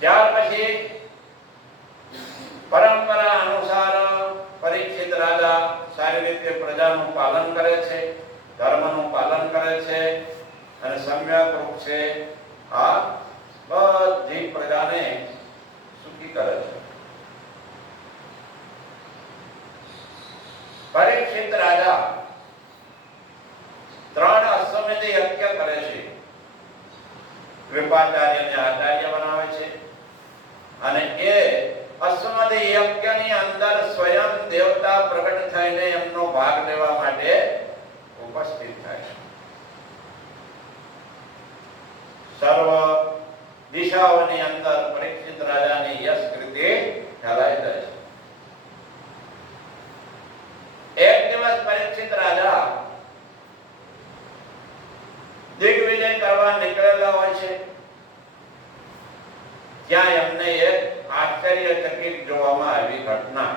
ત્યાર પછી સારી રીતે પ્રજાનું પાલન કરે છે, ધર્મનું પાલન કરે છે અને સમ્યક રૂપ છે આ બધી પ્રજાને સુખી કરે છે. પરીક્ષિત રાજા 3 અશ્વમેધ યજ્ઞ કરે છે. કૃપાચાર્યને આચાર્ય બનાવે છે અને એ અશ્વમેધ યજ્ઞની અંદર સ્વયં દેવતા પ્રગટ થઈને એમનો ભાગ લેવા માટે ઉપસ્થિત થાય છે. સર્વ દિશાઓની અંદર પરીક્ષિત રાજાની યશ કૃતિ ફેલાઈ જાય છે. એક દિવસ પરીક્ષિત રાજા દિગ્વિજય કરવા નીકળેલા હોય છે. ત્યાં એમને એક આશ્ચર્યચકિત જોવામાં આવી ઘટના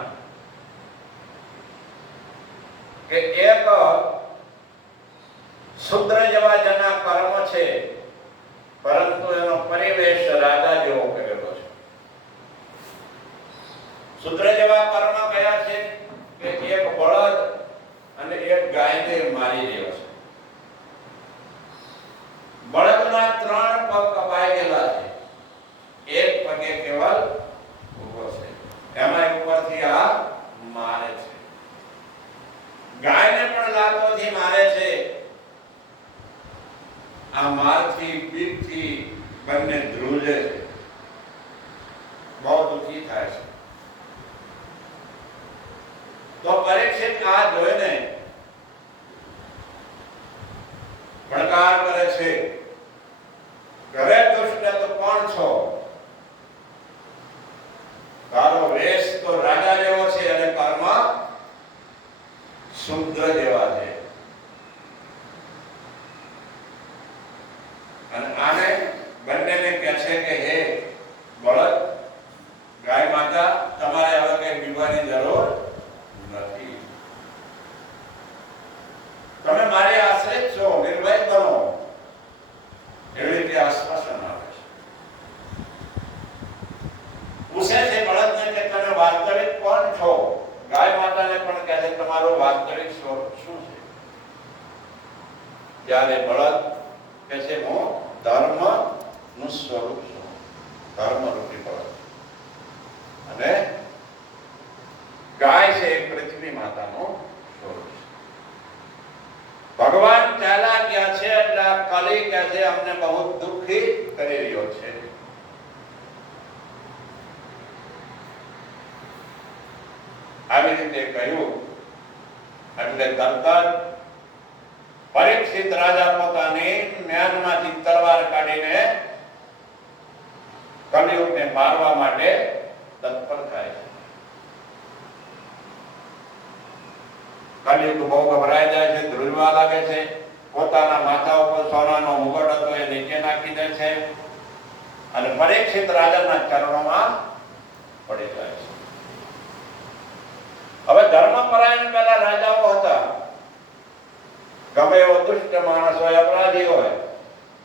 કે એક શુદ્ર જેવા જેના કર્મ છે, પરંતુ એનો પરિવેશ રાજા જેવો કરેલો છે. શુદ્ર જેવા કર્મ કયા છે કે એક બળદ અને એક ગાયને મારી રહ્યો છે. બળદના 3 પગ કપાઈ ગયેલા છે, એક પગે કેવલ ઊભો છે. એમાં ઉપરથી આ મારે છે. ગાયને પણ લાતોથી મારે છે. આ મારથી પીઠથી બંને ધ્રુજે છે, બહુ દુઃખી થાય છે. તો પરીક્ષિત આ જોઈને પડકાર કરે છે, ઘરે દુષ્ટ તો કોણ છો? તારો વેશ તો રાજા જેવો છે અને કર્મ શુદ્ર જેવા છે. અને આને બંનેને કહે છે કે હે બળદ, ગાય માતા, તમારે હવે કઈ પીવાની જરૂર નથી. તમે મારી આશ્રિત છો, નિર્ભય બનો. એવી રીતે આશ્વાસન આપે છે. પૂછે છે બળદને કે તમે વાસ્તવિક કોણ છો? ગાય માતાને પણ કહે છે તમારું વાસ્તવિક સ્વરૂપ શું છે? ત્યારે બળદ કહે છે હું ધર્મનું સ્વરૂપ છું, ધર્મરૂપી બળદ. અને ગાય છે એ પૃથ્વી માતાનો સ્વરૂપ છે. ભગવાન ચાલા ગયા છે એટલે કલી કહે છે અમને બહુ દુઃખી કરી રહ્યો છે. આવી રીતે કહ્યું એટલે તરત પરીક્ષિત રાજા પોતાની મ્યાનમાંથી તલવાર કાઢીને કલિયુગને મારવા માટે તત્પર થાય છે. કલિયુગ બહુ ગભરાઈ જાય છે, ધ્રુજવા લાગે છે. પોતાના માથા ઉપર સોનાનો મુગટ હતો એ નીચે નાખી દે છે અને પરીક્ષિત રાજાના ચરણોમાં પડી જાય છે. હવે ધર્મપરાયણ પેલા રાજાઓ હતા. ગમે એવો દુષ્ટ માણસ હોય, અપરાધી હોય,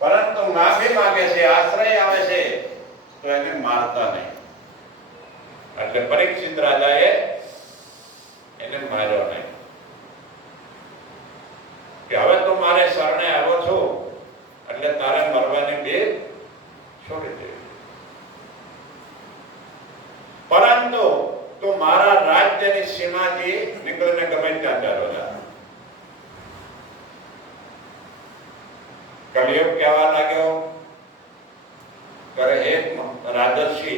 પરંતુ માફી માંગે છે, આશ્રય આવે છે તો એને મારતા નહીં. એટલે પરીક્ષિત રાજાએ એને માર્યો નહીં કે હવે તું મારે શરણે આવ્યો છો એટલે તારે મરવાની ભીખ છોડી દેવી. પરંતુ તું મારા રાજ્યની સીમાથી નીકળીને ગમે ત્યાં ચાલો જા. કલિયુગ કહેવા લાગ્યો કરે હે રાજર્ષિ,